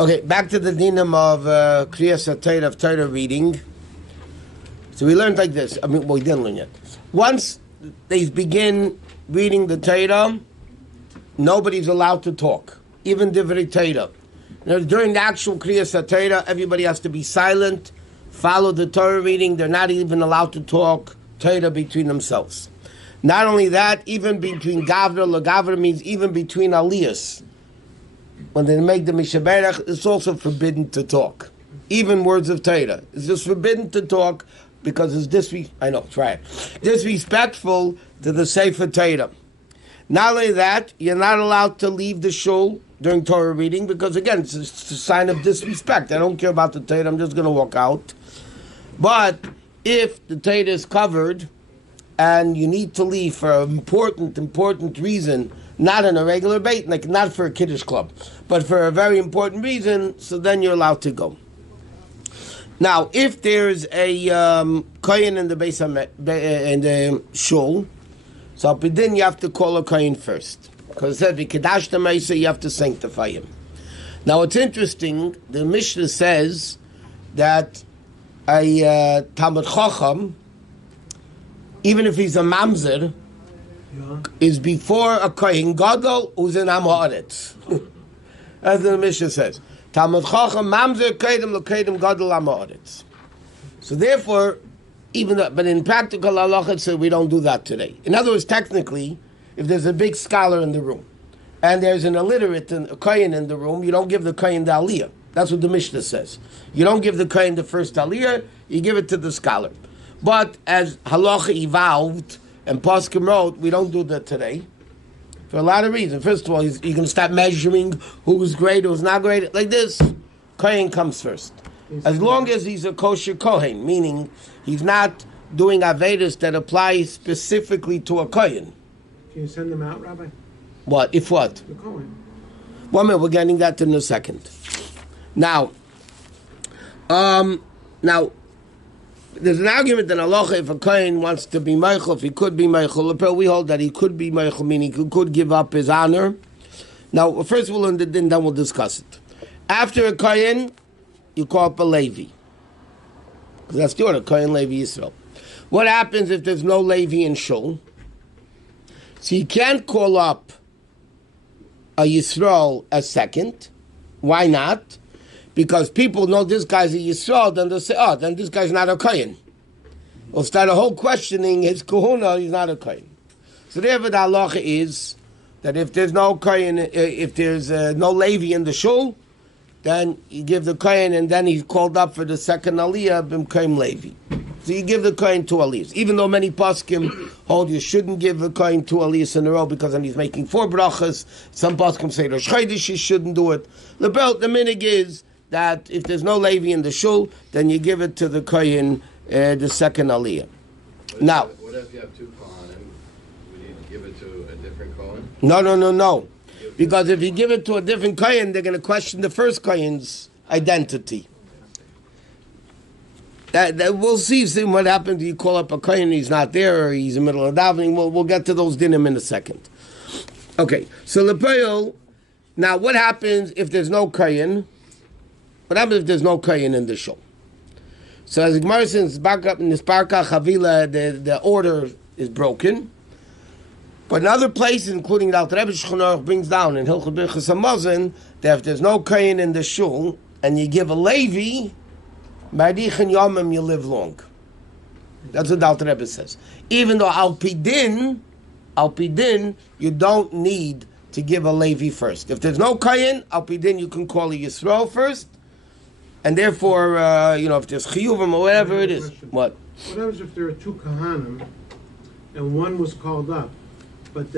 Okay, back to the dinam of Kriyas HaTorah, of Torah reading. So we learned like this. We didn't learn yet. Once they begin reading the Torah, nobody's allowed to talk, even Divrei Torah. During the actual Kriyas HaTorah, everybody has to be silent, follow the Torah reading. They're not even allowed to talk Torah between themselves. Not only that, even between Gavra, Lagavra means even between Aliyahs. When they make the Mishaberach, it's also forbidden to talk. Even words of Torah. It's just forbidden to talk because it's disrespectful to the Sefer Torah. Not only that, you're not allowed to leave the shul during Torah reading because, again, it's a sign of disrespect. I don't care about the Torah, I'm just going to walk out. But if the Torah is covered and you need to leave for an important reason, not in a regular bait, like not for a Kiddush club, but for a very important reason, so then you're allowed to go. Now, if there's a kohen in the base in the shul, so then you have to call a kohen first, because it says v'kedash t'meisa, you have to sanctify him. Now, it's interesting. The Mishnah says that a Talmud Chacham, even if he's a mamzer, is before a kohen gadol who's in Am Haaretz. As the Mishnah says, Talmud Chacham mamzer kedem l'kedem gadol Am Haaretz. So therefore, but in practical halacha, so we don't do that today. In other words, technically, if there's a big scholar in the room and there's an illiterate kohen in the room, you don't give the kohen the aliyah. That's what the Mishnah says. You don't give the kohen the first aliyah, you give it to the scholar. But as halacha evolved and Poskim wrote, we don't do that today for a lot of reasons. First of all, you're going to start measuring who's great, who's not great. Like this, kohen comes first. As long as he's a kosher kohen, meaning he's not doing avedas that apply specifically to a kohen. Can you send them out, Rabbi? What? If what? The kohen. 1 minute, we're getting that in a second. Now, there's an argument in halacha if a kohen wants to be meichel, if he could be meichel. We hold that he could be meichel, meaning he could give up his honor. Now, first we'll learn the din, then we'll discuss it. After a kohen, you call up a Levi. Because that's the order, kohen, Levi, Yisrael. What happens if there's no Levi in shul? So you can't call up a Yisrael as second. Why not? Because people know this guy's a Yisrael, then they'll say, then this guy's not a kohen. We'll start a whole questioning his kahuna, he's not a kohen. So therefore the halacha is that if there's no kohen, if there's no Levi in the shul, then you give the kohen, and then he's called up for the second aliyah, b'mkeim Levi. So you give the kohen 2 aliyahs. Even though many poskim hold you shouldn't give the kohen 2 aliyahs in a row because then he's making 4 brachas. Some poskim say Rosh Chodesh you shouldn't do it. The minig is that if there's no Levi in the shul, then you give it to the kohen, the second aliyah. What if you have 2 kohanim? We need to give it to a different kohen? No. Because if you give it to a different kohen, they're going to question the first kohen's identity. That we'll see what happens. You call up a kohen, he's not there, or he's in the middle of davening. We'll get to those dinim in a second. Okay, so Lepeil. Now, what happens if there's no kohen? What happens if there's no kohen in the shul? So as Gemara says, back up in this Parka Chavila, the order is broken. But in other places, including the Alter Rebbe Shulchan Aruch brings down in Hilchot Birchas Hamazon, that if there's no kohen in the shul and you give a Levi, B'adichin Yomim you live long. That's what the Alter Rebbe says. Even though Al Pidin, you don't need to give a Levi first. If there's no kohen, Al Pidin you can call a Yisrael first, and therefore, if there's chiyuvim or whatever it is. What? What happens if there are 2 kohanim and one was called up? But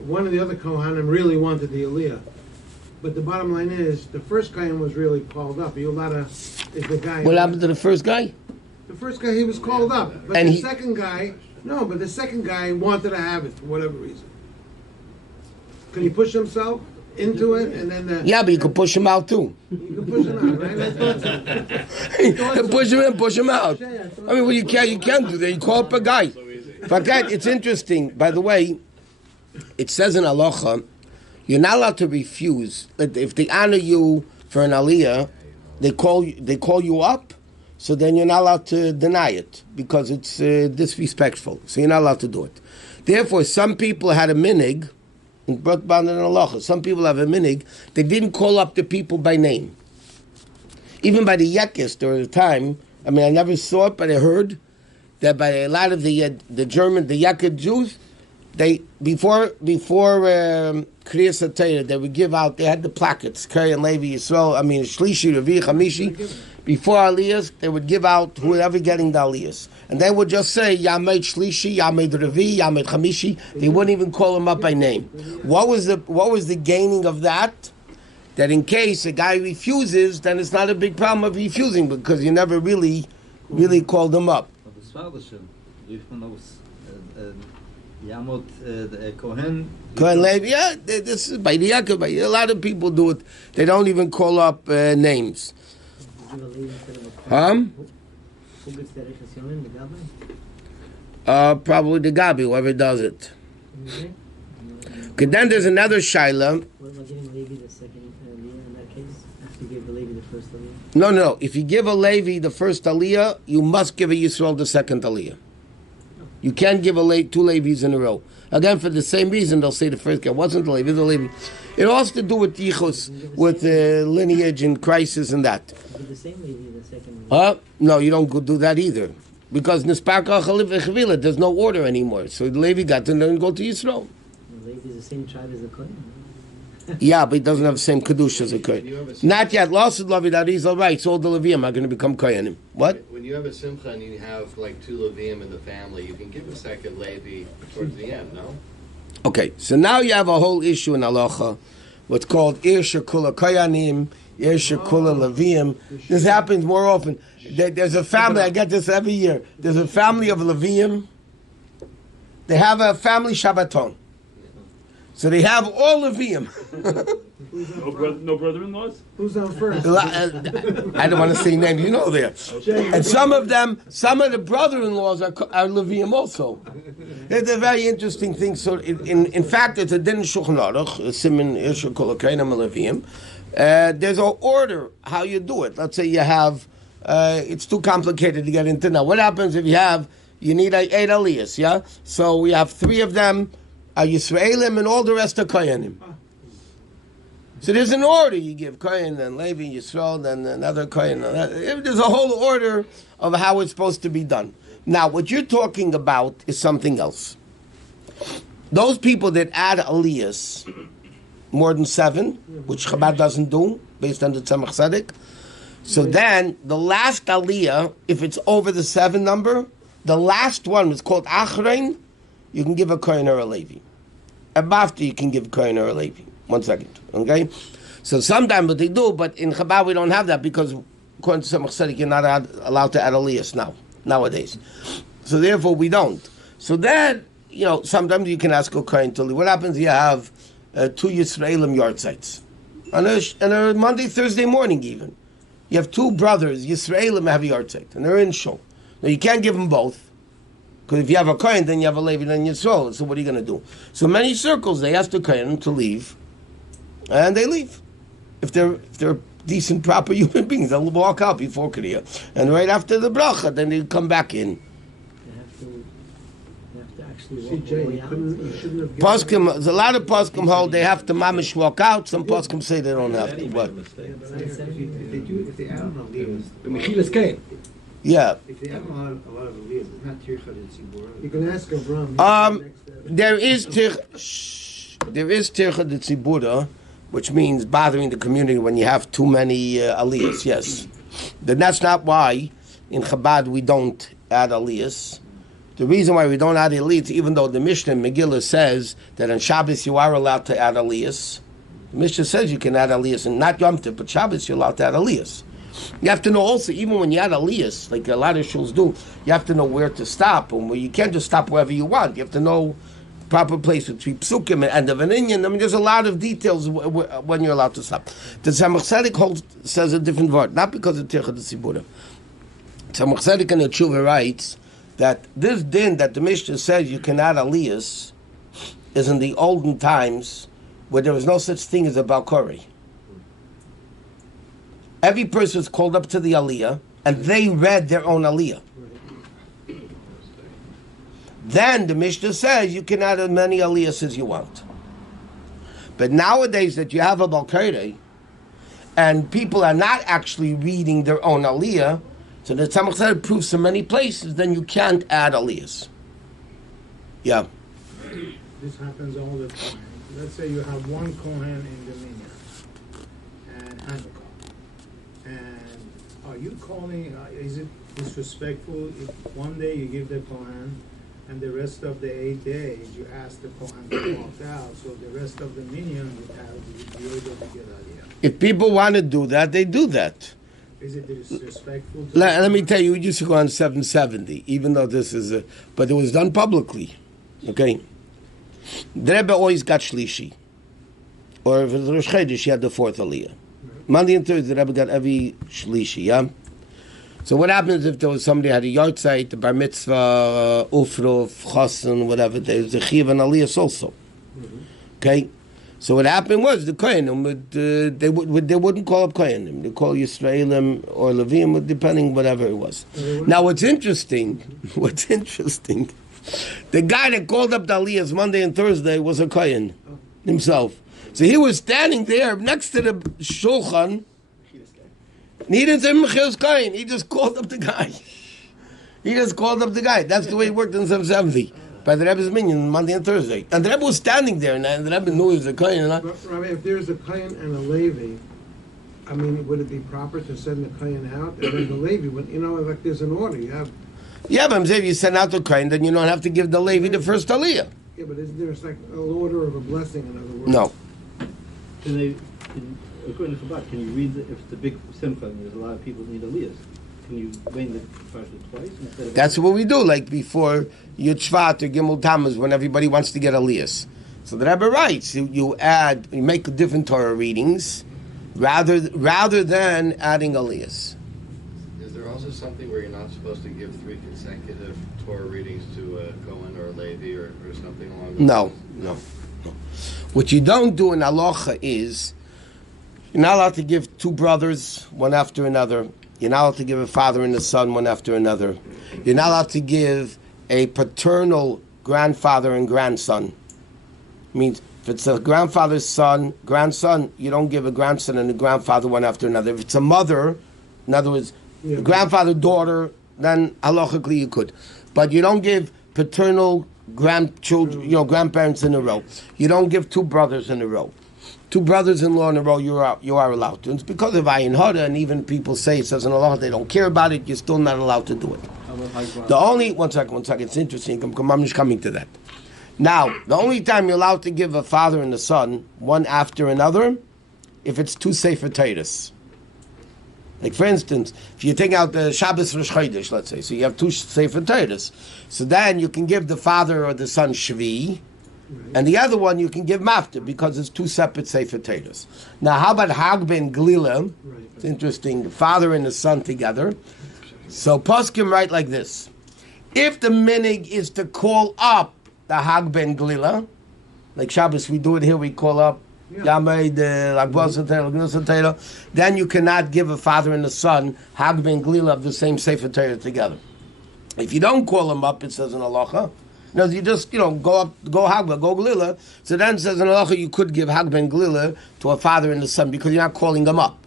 one of the other kohanim really wanted the aliyah. But the bottom line is, the first kohen was really called up. Are you allowed to? Is the guy? What happened to the first guy? The first guy, he was called up, but the second guy wanted to have it for whatever reason. Can he push himself into it and then? Yeah, but you can push him out too. You can push him out, right? Push him in, push him out. I mean, you can't do that. You call up a guy. But it's interesting. By the way, it says in halacha, You're not allowed to refuse. If they honor you for an aliyah, they call you up, so then you're not allowed to deny it because it's disrespectful. So you're not allowed to do it. Therefore, some people had a minig, and brought down in halacha. Some people have a minig. They didn't call up the people by name. Even by the Yekis, there was a time. I mean, I never saw it, but I heard that by a lot of the German, the Yekid Jews, they before Kriyas HaTorah, they would give out. They had the plackets, Kari and Levi Yisrael. I mean, Shlishi, Revi, Chamishi. Before Aliyahs, they would give out whoever getting the Aliyahs, and they would just say Yamed Shlishi, Yamed Revi, Yamed Chamishi. They wouldn't even call them up by name. What was the gaining of that? That in case a guy refuses, then it's not a big problem of refusing because you never really called them up. Kohen Levi, yeah, this is by the Yaakov. A lot of people do it. They don't even call up names. Probably the Gabi, whoever does it. Okay, then there's another shaila. What about giving Levi the second aliyah in that case? After you give a Levi the first aliyah? No. If you give a Levi the first aliyah, you must give a Yisrael the second aliyah. You can't give two Levis in a row. Again, for the same reason, they'll say the first guy wasn't a Levi, the Levi. It all has to do with yichus, with lineage and crisis and that. Give the same Levi the second aliyah. No, you don't do that either. Because Nispaka Chaliv Echvila, there's no order anymore. So the Levi got to then go to Yisrael. The Levi is the same tribe as the Kohen. Yeah, but he doesn't have the same Kedusha as a Kohen. Not yet. Lost Lavi Arizal, right. So all the Levium are going to become Kohenim. What? When you have a simcha and you have like two Levium in the family, you can give a second Levi towards the end, no? Okay, so now you have a whole issue in halacha, what's called Ir Shekula Koyanim, Ir Shekula Levium. This happens more often. There's a family, I get this every year. There's a family of Levium. They have a family Shabbaton. So they have all Levium. No brother-in-laws? Who's on first? I don't want to say names, you know there. And some of the brother-in-laws are Levium also. It's a very interesting thing. So in fact, it's a din Shulchan Aruch, Siman Ishur Kol HaKohanim Levium. There's an order how you do it. Let's say you have, it's too complicated to get into now. What happens if you need 8 aliyahs, yeah? So we have 3 of them, Yisraelim, and all the rest are Kohanim. So there's an order you give Kohen, then Levi, Yisrael, then another Kohen. There's a whole order of how it's supposed to be done. Now, what you're talking about is something else. Those people that add aliyahs, more than 7, which Chabad doesn't do, based on the Tzemach Tzedek. So then, the last aliyah, if it's over the 7 number, the last one is called Achrein, you can give a Kohen or a Levi. Abafter, you can give a Kohen or a Levi. 1 second, okay? So sometimes what they do, but in Chabad we don't have that because according to Tzemach Tzedek, you're not allowed to add aliyahs nowadays. So therefore we don't. So then, sometimes you can ask a Kohen to leave. What happens if you have 2 Yisraelim yard sites? On a Monday, Thursday morning even. You have 2 brothers, Yisraelim have a yard site, and they're in Shul. Now you can't give them both. Because if you have a Kohen, then you have a Levi, then Yisrael. So what are you going to do? So many circles, they ask the Kohen to leave, and they leave. If they're decent, proper human beings, they'll walk out before Kriya. And right after the bracha, then they come back in. They have to actually walk all the way out. Poskim, there's a lot of poskim hold they have to mamish walk out. Some poskim say they don't have to. What? If they add on aliyahs, Yeah. if they add a lot of aliyahs, it's not tircha d'tzibura. You can ask Avram. There is tircha d'tzibura, which means bothering the community when you have too many aliyahs. Yes, then that's not why in Chabad we don't add aliyahs. The reason why we don't add aliyahs, even though the Mishnah in Megillah says that on Shabbos you are allowed to add aliyahs, the Mishnah says you can add aliyahs, and not Yom Tov, but Shabbos you're allowed to add aliyahs. You have to know also, even when you add aliyahs, like a lot of shuls do, you have to know where to stop, and you can't just stop wherever you want. You have to know proper place with 3 psukim and of an inyan. I mean, there's a lot of details when you're allowed to stop. The Tzemach Tzedek says a different word, not because of Tircha D'Tzibura. Tzemach Tzedek in the Tshuva writes that this din that the Mishnah says you can add aliyahs is in the olden times where there was no such thing as a Balkori. Every person was called up to the Aliyah, and they read their own Aliyah. Then the Mishnah says you can add as many Aliyahs as you want. But nowadays that you have a Balkori, and people are not actually reading their own Aliyah, so the Tzemach said proves in many places, then you can't add Aliyahs. Yeah. This happens all the time. Let's say you have one Kohen in the minyan and Hanukkah. And are you calling, is it disrespectful if one day you give the Kohen and the rest of the 8 days you ask the Kohen to walk out, so the rest of the minyan would be able to get Aliyah? If people want to do that, they do that. Is it disrespectful? Let me tell you, we used to go on 770, even though this is but it was done publicly. Okay? The Rebbe always got Shlishi. Or if it was Rosh Chodesh, he had the fourth Aliyah. Monday and Thursday, the Rebbe got every Shlishi, yeah? So what happens if there was somebody who had a yard site, the Bar Mitzvah, Ufruf, Chosin, whatever, there's the Chiv and Aliyah also. Okay? So what happened was the Kohanim they wouldn't call up Kohanim. They call Yisraelim or Levim, depending whatever it was. Now what's interesting, the guy that called up the Aliyahs Monday and Thursday was a Kohen himself. So he was standing there next to the Shulchan. And he didn't say Mechil's Kohen. He just called up the guy. That's the way it worked in 770. By the Rebbe's minyan, Monday and Thursday. And the Rebbe was standing there, and the Rebbe knew he was a Kohen. Rabbi, if there's a Kohen and a Levi, I mean, would it be proper to send the Kohen out and then the Levi? Like there's an order. You have. Yeah, but if you send out the Kohen, then you don't have to give the Levi the first Aliyah. Yeah, but isn't there like an order of a blessing, in other words? No. According to Chabad, can you read if it's a big simcha and there's a lot of people who need aliyahs? Can you read the parsha twice instead of? That's what we do, like before Yud Shvat or Gimel Tammuz, when everybody wants to get aliyahs. So the Rebbe writes, you make different Torah readings, rather than adding aliyahs. Is there also something where you're not supposed to give 3 consecutive Torah readings to a Kohen or a Levi or something along those lines? No. What you don't do in halacha is, you're not allowed to give 2 brothers, one after another. You're not allowed to give a father and a son, one after another. You're not allowed to give a paternal grandfather and grandson. Means if it's a grandfather's son, grandson, you don't give a grandson and a grandfather one after another. If it's a mother, in other words, grandfather, daughter, then halachically you could. But you don't give paternal grandchildren, grandparents in a row. You don't give 2 brothers in a row. 2 brothers-in-law in a row, you are allowed to. It's because of Ayin Hara, and even people say it says in Allah they don't care about it. You're still not allowed to do it. The only one second. It's interesting. I'm just coming to that. Now, the only time you're allowed to give a father and a son one after another, if it's 2 Sefer Teiros. Like for instance, if you take out the Shabbos Rosh Chodesh, let's say, so you have 2 Sefer Teiros, so then you can give the father or the son Shvi. And the other one you can give mafta because it's 2 separate Sefer Teiros. Now, how about Hag ben Glila? It's interesting, the father and the son together. So Poskim write like this: if the minig is to call up the Hag ben Glila, like Shabbos we do it here, we call up Yamei the Lagbos, then you cannot give a father and a son Hag ben Glila of the same Sefer Teiros together. If you don't call them up, it says in halacha. No, you just, go Hagba, go Glila. So then it says in halacha you could give Hag ben Glila to a father and a son because you're not calling them up.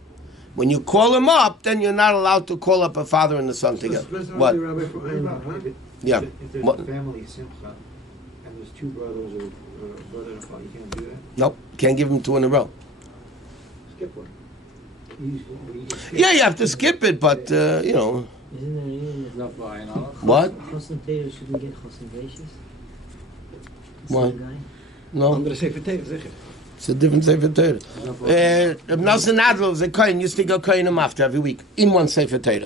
When you call them up, then you're not allowed to call up a father and a son together. What? Yeah. If there's a family simcha and there's 2 brothers or a brother and a father, you can't do that? Nope, can't give them 2 in a row. Skip one. Yeah, you have to skip it, but, Isn't there Not by an Allah. What? Chosin Teir shouldn't get Chosin Gracious? Why? No, Andere Sefer Teiros, zeg je. it's a different Sefer Torah. Reb Nosson Adler was a Kohen, used to go Kohen after every week, in one Sefer Torah.